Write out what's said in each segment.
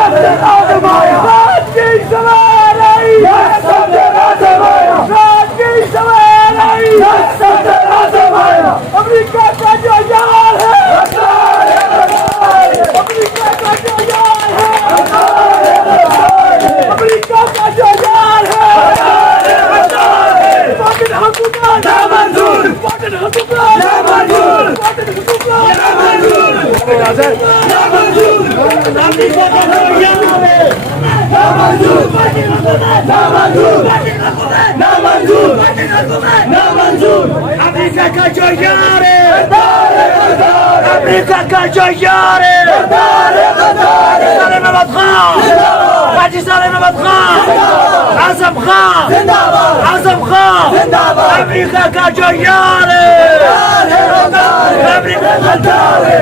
सबसे आजमाया, रात की सवार आई, सबसे आजमाया, रात की सवार आई, सबसे आजमाया। अमेरिका का जो यार है, अमेरिका का जो यार है, अमेरिका का जो यार है, पाकिस्तान हुकूमत नामंजूर, पाकिस्तान हुकूमत नामंजूर, पाकिस्तान हुकूमत नामंजूर, नामंजूर, अमेरिका का जो यार है, नामंजूर, नामंजूर, नामंजूर, नामंजूर। अमेरिका का जो यार है, अमेरिका का जो यार है, पाकिस्तान अहमद खान, पाकिस्तान अहमद खान, आजम खान, आजम खान, अमेरिका का जो यार है,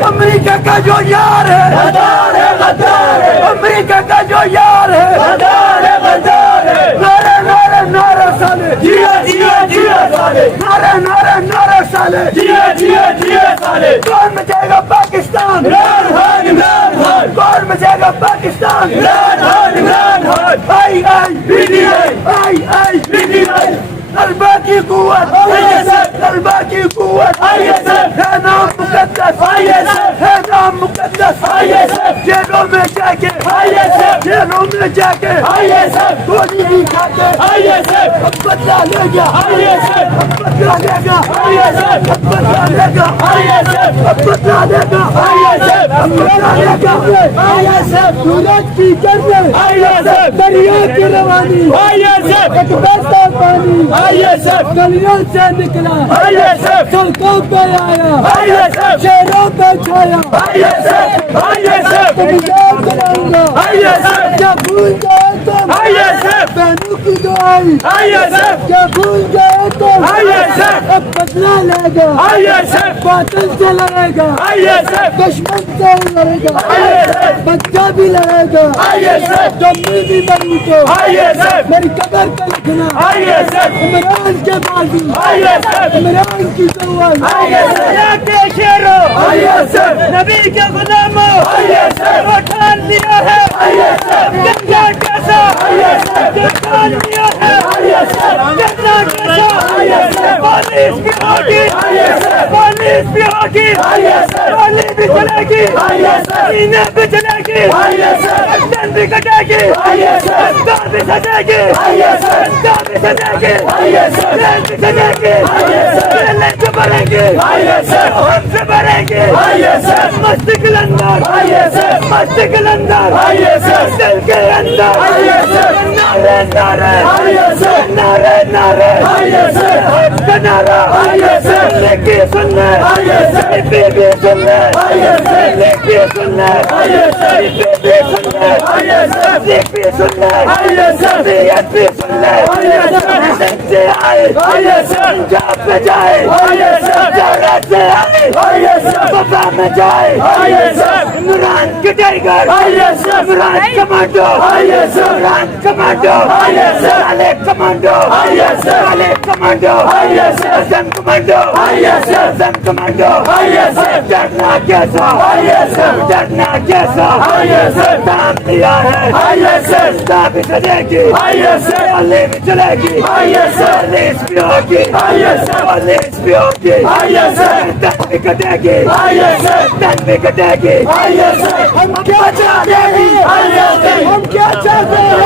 अमेरिका का जो यार है, अमेरिका का जो यार है, नारे नारे नारे साले, जिया जिया जिया साले, नारे नारे नारे साले, जिया जिया जिया साले। कौन मचेगा पाकिस्तान, इमरान खान, इमरान खान, कौन मचेगा पाकिस्तान, इमरान खान, इमरान खान। आई आई पीटीआई, आई आई पीटीआई, तलबा की कुव्वत, तलबा की कुव्वत, है नाम मुकद्दस, है नाम मुकद्दस। जेलों में जाके, जेलों में जाके गोली नहीं खाते, अब बदला लेगा, अब बदला लेगा, अब बदला लेगा, अब बदला लेगा, अब बदला लेगा। सूरज की गर्मी, दरिया की रवानी, एक बहता पानी गलियों से निकला, सड़कों पे आया, शहरों पे छाया। तुम याद कराऊंगा, क्या भूल गए तुम बहनों की दुआई, क्या भूल गए तुम अब बदला लेगा, बातिल से लड़ेगा, दुश्मन से लड़ेगा, बच्चा भी लड़ेगा। जब मैं भी मरूं तो मेरी कब्र पे लिखना इमरान के बाजू, इमरान की जवान, के शेरों, नबी के गुलामों, ठान लिया है कितना कैसा, ठान लिया है कितना कैसा। पुलिस भी होगी, पुलिस भी होगी, गोली भी चलेगी, सीने भी चलेगी, गर्दन भी कटेगी, दांत भी सजेगी, दांत भी सजेगी, जेल भी सजेगी, जेलें से भरेंगी, हमसे भरेंगी। मस्ती के अंदर, मस्ती के अंदर, दिल के अंदर नारे नारे, नारे नारे, हक नारा, लेके सुनने, बीबी सुनने, लेके सुनने, बीबी सुनने, बीबी सुनने, बीबी सुनने, से आए, पंजाब में जाए, भारत से आए, बाबा में जाए, इमरान के tiger, Imran commando, Imran commando, साले कमांडो, साले कमांडो, जन कमांडो, जन कमांडो। डरना कैसा, डरना कैसा, दाम दिया है, दाम भी चलेगी, गोली भी चलेगी, पुलिस भी होगी, पुलिस भी होगी, दन भी कटेगी, दन भी कटेगी। हम क्या चाहते हैं, हम क्या चाहते हैं,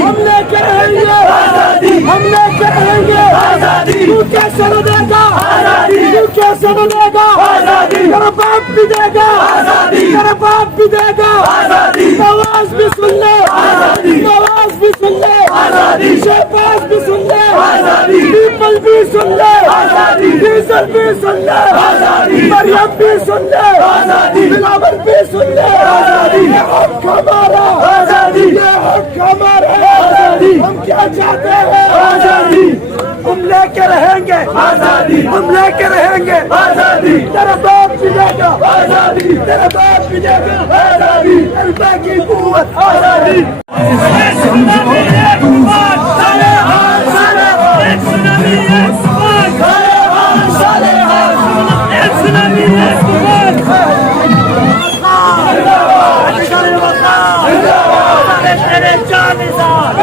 हमने करेंगे आजादी, हमने करेंगे आजादी। तू कैसे देगा आजादी, तू कैसे देगा आजादी, तेरा बाप भी देगा आजादी, तेरा बाप भी देगा आजादी। नवाज भी सुन ले आजादी, नवाज भी सुन ले आजादी, शहबाज भी सुन ले आजादी, पीपल भी सुन ले आजादी, डीजल भी सुन ले आजादी, मरियम भी सुन ले आजादी, बिलावल भी सुन ले आजादी। ये हक हमारा आजादी, ये हक हमारा आजादी। हम क्या चाहते हैं आजादी, हम लेके रहेंगे आजादी, हम लेके रहेंगे आजादी। तेरा बाप भी देगा आजादी, तेरा बाप भी देगा आजादी, तलबा की कुव्वत आजादी। तेरे चार निशान